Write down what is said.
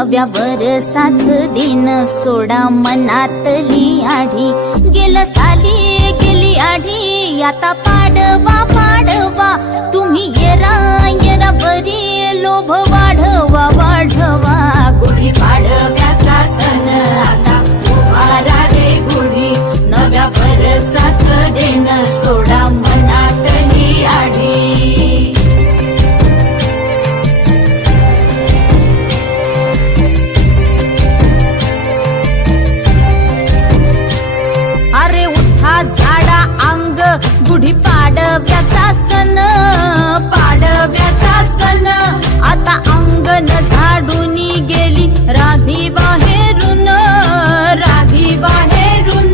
नव्या वरसाच दिन सोडा मनातली आढी गेलं साली गेली आढी आता पाडवा पाडवा तुम्ही येरा येरा बरी लोभ वाढवा वाढवा गुढी पाडव्याचा सण आता उभारा रे गुढी नव्या वरसाच दिन सोडा मनातली आढी झाडा अंग गुढी पाडव्याचा सण